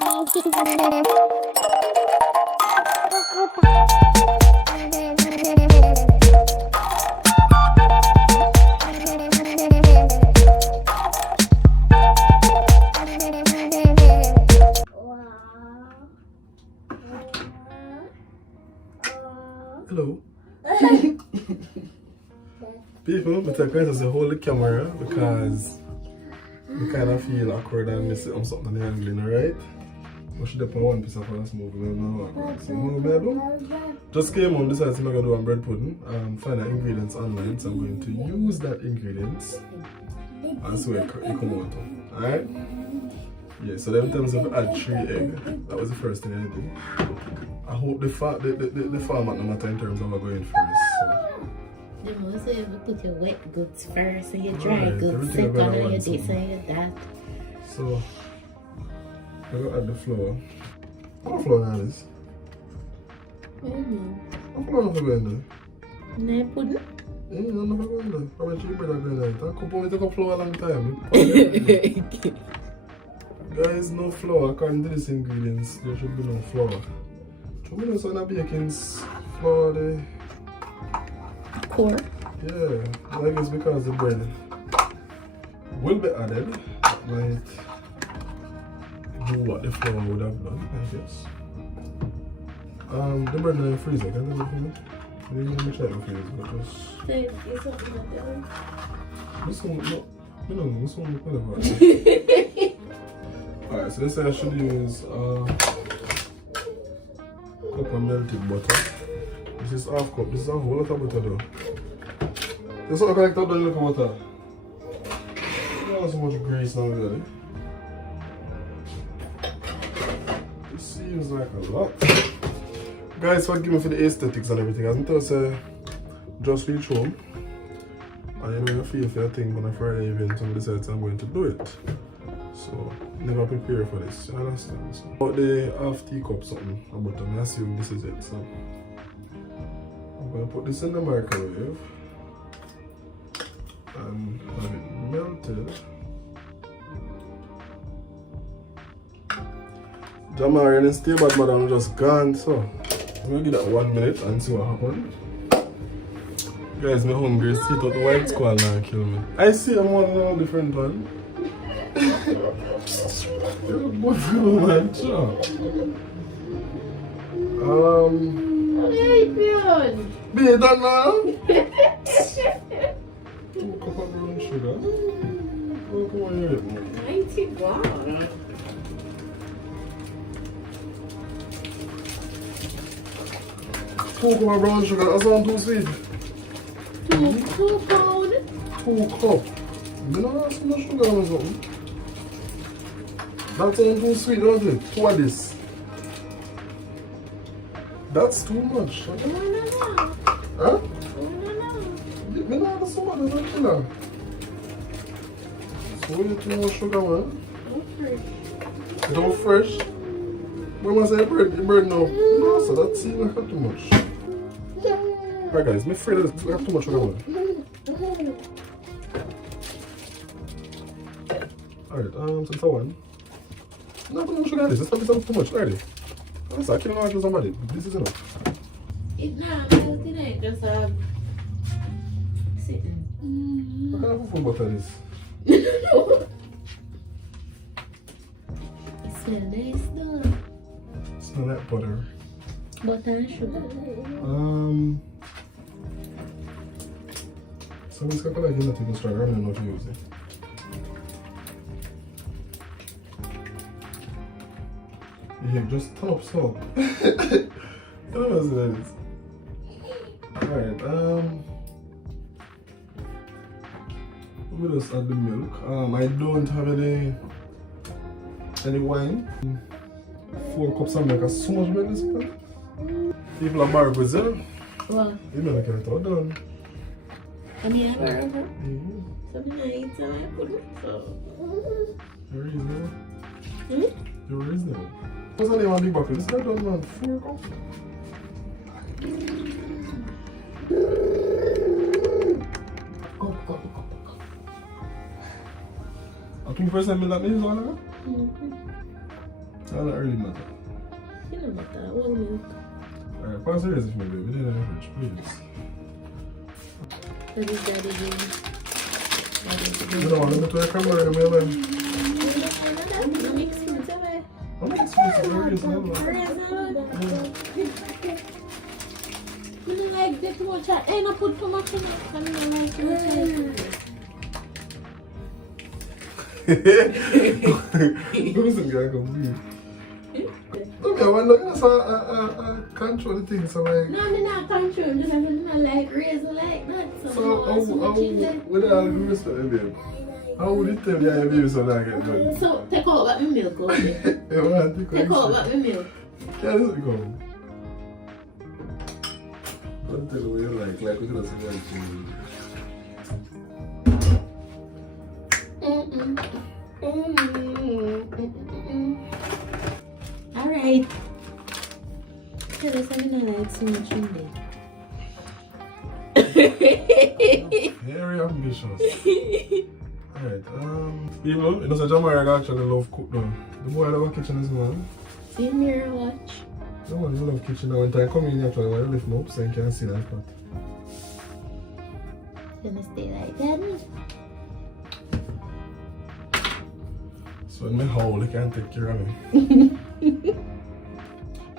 Hello. People, but I'm going to hold the camera because I kind of feel awkward and miss something on the angling, alright? I should have put one piece of us moving now. So, you know what I do? Just came home, decided I'm going to do a bread pudding. Find the ingredients online, so I'm going to use that ingredients and see where it come out. Alright? Yeah, so then in terms of add 3 eggs, that was the first thing I did. I hope the format no matter in terms of what going first. So. You know, so you put your wet goods first and your dry goods second and your this and your that. So, I'm going to add the flour. What flour now is? I don't know. What flour am I going to do? No pudding? Yeah, I'm not going to do. How much you bread I'm going to do? I could take a flour a long time. Guys, no flour. According to these ingredients, there should be no flour. So I'm going to baking flour there. Core? Yeah, I guess because the bread will be added, it might do what the flour would have done, I guess. The bread in the freezer, can I have it for me? Maybe let me check the freezer, but just... Say, it's something like that. This one, no, this one will put it Alright, so this I should use cup of melted butter. This is half cup, this is a whole lot of butter though. This is what I collect out the little butter. Not so much grease now really. This seems like a lot. Guys, forgive me for the aesthetics and everything. As I tell you, just reach home. And you know you feel for your thing on a Friday event and decide I'm going to do it. So never prepare for this, you understand? So, about the half teacup something of butter, I assume this is it. So I'm going to put this in the microwave and have it melted. Jamaican and stay bad madam just gone, so I'm going to give that 1 minute and see what happens. Guys, I'm hungry, see out the white squall now and kill me. I see I'm one different one. You're a beautiful man, sure. What are you doing? Be it done now? 2 cups of brown sugar. Oh, come on, you're it. 91. 2 cups of brown sugar, that sounds too sweet. 2 pounds? 2 cups. You know that's much sugar or something? That sounds too sweet, don't it? 2 of this. That's too much. Huh? No. Me not have so much as a killer. So you too much sugar, man? No fresh. When I say bread now? No, so that seems like too much. Alright guys, I'm afraid that we have too much sugar, man. Alright, since I won. No, too much sugar in this. This is too much already. Listen, I can't know how to somebody. This is enough. It's not today, just sitting. What kind of food butter is It smells nice though. smell like butter. Butter and sugar. So it's kind of like you're not even strong. I don't know if you use it. Yeah, just turn up salt. I don't know what it is. Alright, we'll just add the milk. I don't have any wine. 4 cups of milk. That's so much milk this one. People are married with it. What? You know, I can't all done. I mean, I have a something I eat some I put it, so. You're reasonable. Hmm? You're reasonable. What's the name of the bucket? This guy done, man. 4 cups. Go. I 2% milk that means all that? All the early matter. You know matter, all milk. Alright, pass the rest of me, baby. We didn't have rich, please. What is daddy doing? You don't want to go to the camera, man. No mix fruits, have I? I'm not supposed to raise now. I don't like that too much. I don't put too much in it. I don't like too much. Listen, guy, come here. Okay, well, look, that's a control the thing, so like... No, I'm not control, just I don't like raisin like that. So, with all due respect, babe, how would it tell me your baby so that I get done? So, take out what my milk, okay? Yeah, well, Take out what my milk. Yeah, this is good. Don't tell me what you like we could have seen that Alright. Tell us I'm not like so much in there. Very ambitious. Alright, people, you know, so Jamaican actually love cook though. The boy love kitchen as well. See mirror watch. No one love kitchen now. When time come in, actually, when you lift me up so you can see that part. Gonna stay like that. So when I howl, you can't take care of me.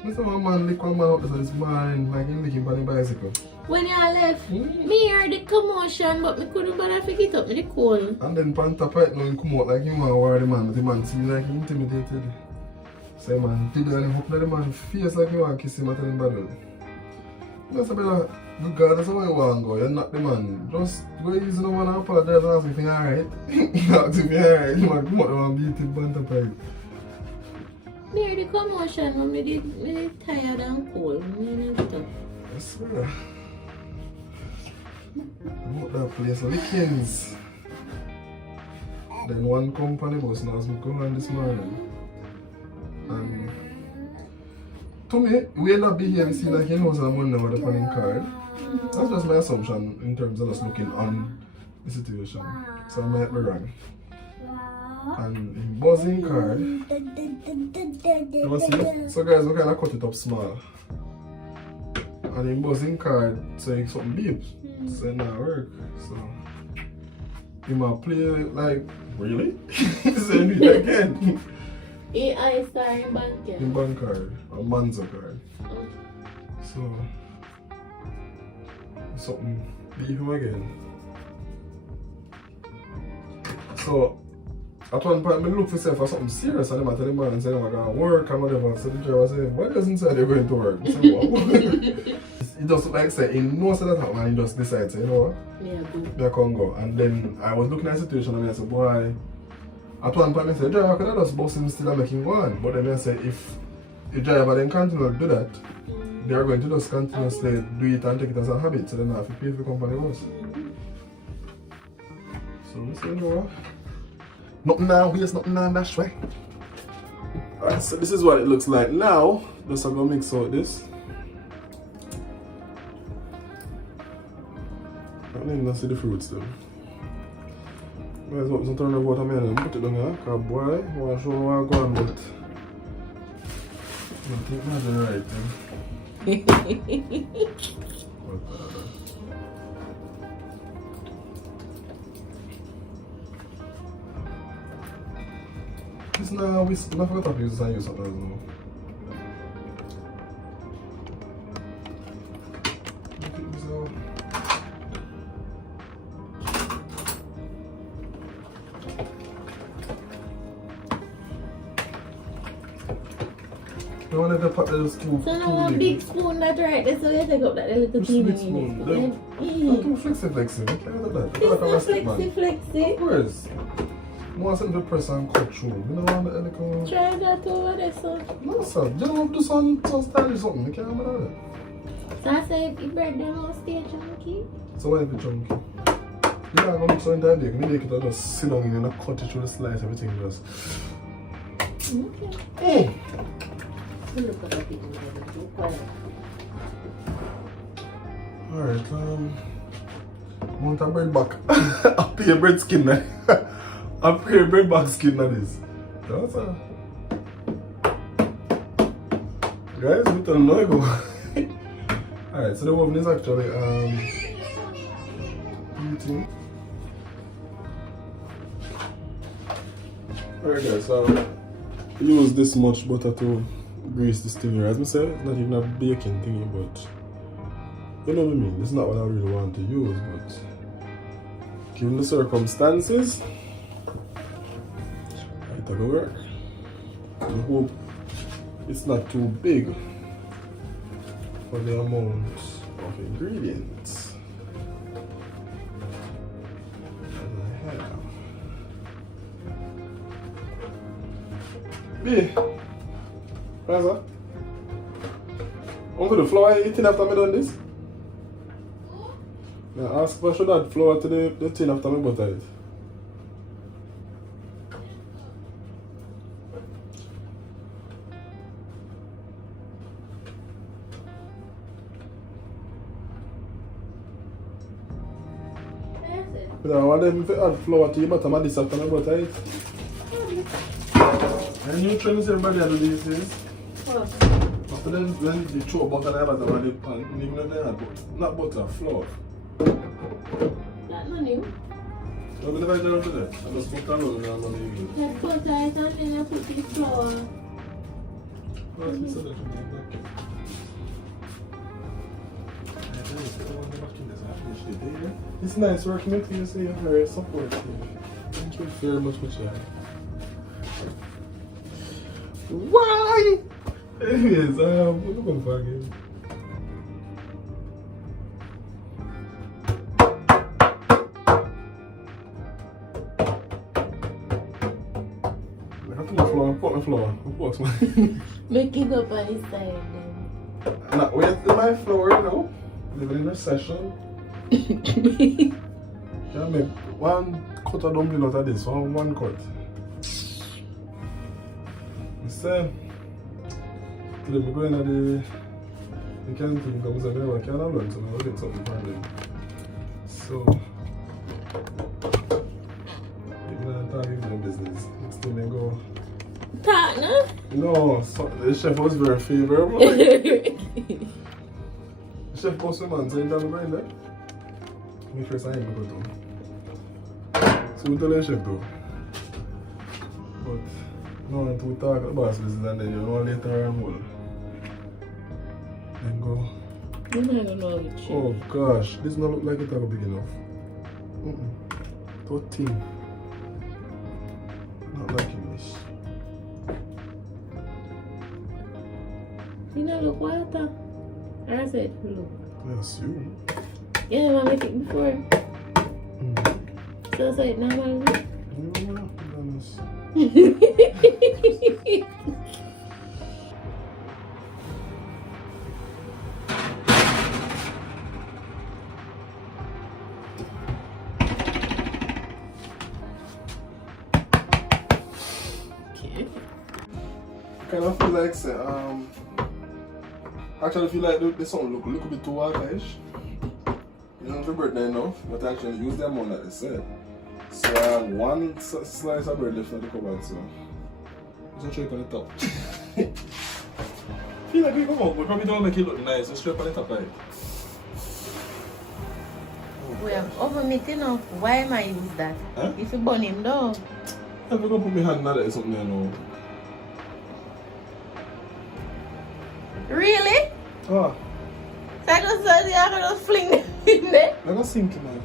This is my man lick one man up, so it's mine, like him licking on the bicycle. When you left, me heard the commotion, but me couldn't bother pick it up with the cold. And then pan top right now, he come out like he want to war the man, but the man seems like he intimidated. So man did and he hooked the man face like he want to kiss him at him battle. That's a bit of, good God, that's why you want to go, you're not the man. Just go easy no man and apologize and ask if you're alright. Ask if you're alright, you want to come out and beat him pan top right. Me heard the commotion, but me did tired and cold. Me didn't get up. I swear. I'm out that place, Wickens. Then one company bus now as we go on this morning. And to me, we end up behaving see like he knows I'm on the funny card. That's just my assumption in terms of us looking on the situation. So I might be wrong. And in buzzing card, you see? So guys, we kind of cut it up small. And in buzzing card, so it's something beep. So it not work. So you might play like, really? So you do it again. AI star in bank. In bank card, or Manza card. So something beep him again. So at one point, I look for something serious and I tell the man and say, I'm going to work and whatever. So the driver said, why doesn't say they're going to work? I say, what? It just like say, he knows that happen and he just decides, you know what? Yeah, I can go. And then I was looking at the situation and I said, boy, at one point I said, driver, could I just bust him still and make him go on? But then I said, if the driver then continue to do that, they are going to just continuously do it and take it as a habit. So then I have to pay for the company was. So we say, you know what? Nothing now, here's nothing now, that's right. Alright, so this is what it looks like now. Just I'm gonna mix out this. I don't even see the fruits though. Might as well turn the watermelon and put it down here, because boy, I want to show you what I'm going but I think that's the right thing. It's not, we not forgot to use something else now. You want to put the spoon? So now one big spoon that right there, so you take up that little teeny big spoon. Not too flexy. Can't do that. It's not flexy. Where's? I want something to press and cut through. You know what I mean? Try that over there, sir. No, sir. You don't do some style or something. You can't do that. So I say, if bread them will stay chunky. So why is it chunky? You can't go mix on that bake. You make it just sit down and you cut it through the slice, everything just. Okay. Look at the people. Alright, want a bread back. I'll pay a bread skin now. I'll pay a bread back skin now this. That's a Guys, we tell no go. Alright, so the oven is actually heating. Alright guys, so use this much butter to grease this thing here. As I said, it's not even a baking thingy, but you know what I mean? It's not what I really want to use, but given the circumstances, it'll work. I hope it's not too big for the amount of ingredients that I have. B, where's that? I'm going to flour eating after I done this. Now ask if I should add flour to the tin after I butter it. But I want them to add flour to your butter, this after I butter it. And you trying to say everybody do these things? What? After then they throw butter and butter on the pan, even if they add not butter, flour. That's not new. I'm going to write down to that. I just put that on and I'm going to use it. Let's butter it and then I put the flour. What's this other thing? It's nice working with you, so you're very supportive. Thank you very much, Chitchat. Why? Anyways, what are we going for again? I have to put my flour. Make it up on the side then. Now, where's my flour now? Living in recession. Can I make one cut of dumpling out of this? One cut. You say, today we go in the canteen because I never can learn, so I'll get something for them. So, I'm not talking about business. Next thing they go. Partner? No, so, the chef was very favorable. Chef post man, so you tell me going there. Make sure I ain't go to. So we tell the chef though. But no one to talk about boss business and then you know later on more. Then go. You're not gonna know the chef. Oh gosh, this not look like it's not big enough. 13. Not liking this. You know look water. I said look. Yes, you. You never make it before. So it's like normal. You know what? Honest. Okay. Kind of feel like say, actually feel like the song look a little bit too waterish. You know, the bread not enough, but actually use the amount that they said. So I have one slice of bread left in the cupboard, so just try it on the top. Feel like we come out, but probably don't make it look nice. Just straight on the top like. We have oven meat enough. Why am I use that? Huh? If you burn him down. I'm gonna put my hand on that or something there now. Really? Ah, So I just said you're gonna fling them in there. I'm gonna sink man.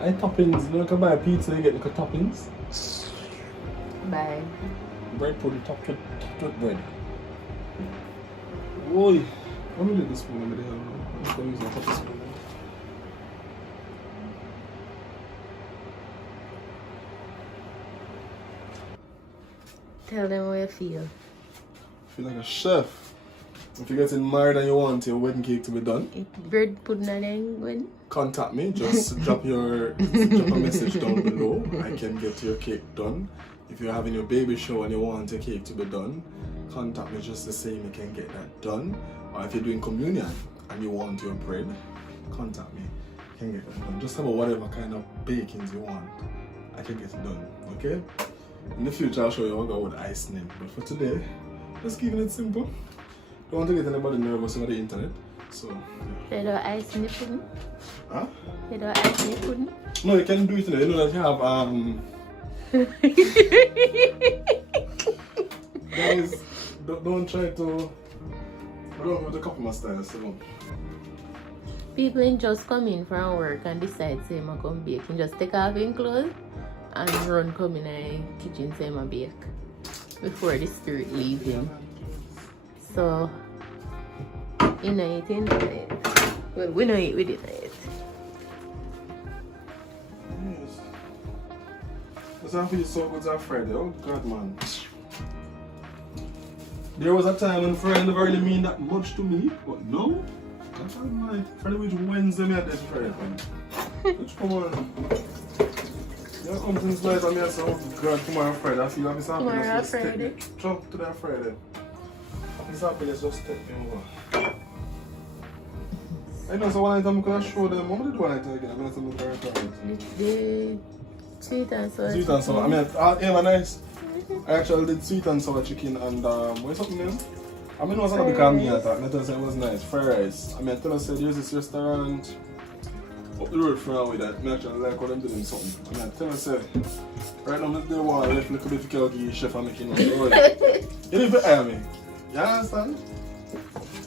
I toppings, you know, you can buy a pizza and you get like toppings. Bye. Bread pudding topped with bread. Oi! Let me leave this spoon over there. I'm just gonna use my top spoon. Tell them how you feel. Feel like a chef. If you're getting married and you want your wedding cake to be done, Bread pudding and then good. contact me. Just drop a message down below. I can get your cake done. If you're having your baby shower and you want your cake to be done, contact me just the same. You can get that done. Or if you're doing communion and you want your bread, contact me. I can get that done. Just about whatever kind of bakings you want, I can get it done. Okay? In the future, I'll show you how to go with ice name. But for today, just keeping it simple. Don't want to get anybody nervous over the internet. So, You don't ice in the pudding? huh? You don't ice in the pudding? No, you can do it today. You know that you have, guys, don't try to, don't go to copy my style, so. People ain't just come in from work and decide say I come bake. You just take off your clothes and run come in the kitchen say I bake before the spirit leave him. So you know it ain't it. Well, we know it with it. Yes. That's how I feel so good on Friday. Oh God, man. There was a time when Friday never really mean that much to me, but no. That's how my Friday which Wednesday me at this Friday. Which come on. Yeah, come things like that, I say, oh God, tomorrow Friday. I feel like this happiness Tomorrow just step me. Friday. Jump to that Friday. This happiness just step me over. I know, so one item I could show them. What did one item again? I'm going to tell them The sweet and sour sweet and sour. I mean, yeah, nice. I actually did sweet and sour chicken and what's something name? I mean, it wasn't a big me at that. I tell you it was nice. Fried rice. I mean, I tell you there's this restaurant up the road from with that. I actually like how them doing something. I mean, I tell you right now, they want to left a little bit difficult to chef and making on the road. You need to hear me. You understand?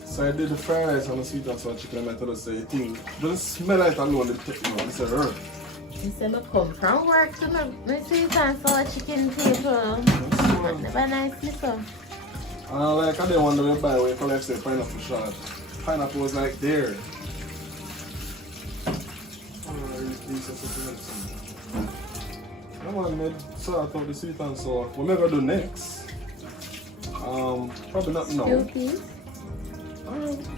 So I did the fried rice and the sweet and sour chicken and I tell you, the thing just smell like it alone, they take me on. They say, You say I come from work to my sweet and sour chicken people. Never nice, listen. like I didn't want to buy away for like say pineapple shot. Pineapple was like there. Come on, man. Sort out the sweet and sour. What am I gonna do next? Probably not now. Stew peas?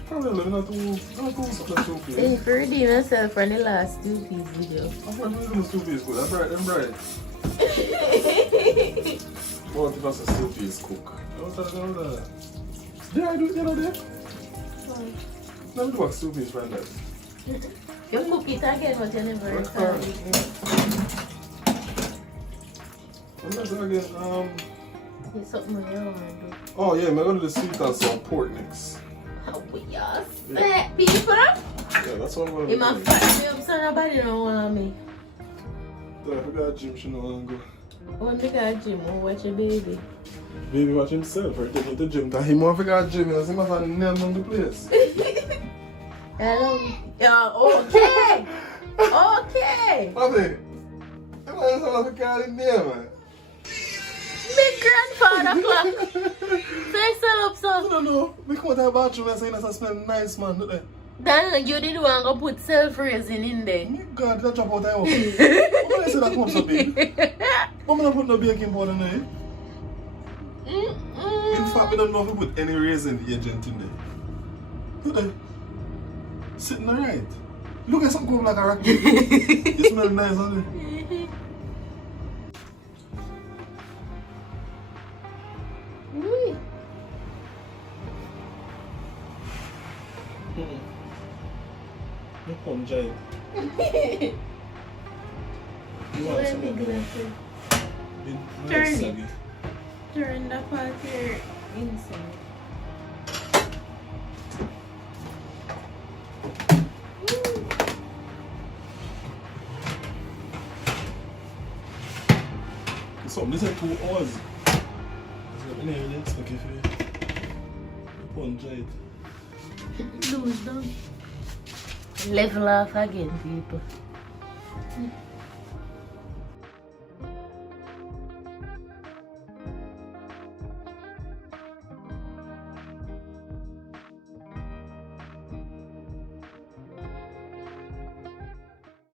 Probably not too something stew peas. Hey, for redeem yourself from the last stew peas video. I thought we were stew peas good. Them bright. What if I say stew peas cook? What's that? Yeah, I do it the other day. Let me do a stew peas right there. You cook it again, but you never return it. What's that again? It's something you want to do. Oh yeah, I'm gonna do the sweet and sour pork next. How we are set, people. Yeah, that's what I'm gonna do. He might fat me up so nobody don't want me. Yeah, if I got a gym, she don't wanna go. When we got gym, we'll watch your baby. Baby watch himself or take me to gym. Cause he more if I got a gym, he must have nailed on the place. Hello. Yeah, okay. Okay. Papi, I'm gonna call him there, man. Big grandfather clock. Say sell up so. No. We come out of the bathroom and say that smell nice, man. Look there. Dan, you did want to put self-raising in there. God, that drop out there. Why did I say that comes so big? Why not put no baking powder in there? In fact, we don't know if we put any raisin agent in there. Look there. Sitting alright. Look at something going like a rocket. You smell nice, doesn't it? You come, Jay. You want some of that? Turn it. Turn the part here inside. So, this is 2 hours. Let's look if you punch it. Lose them. Level off again, people.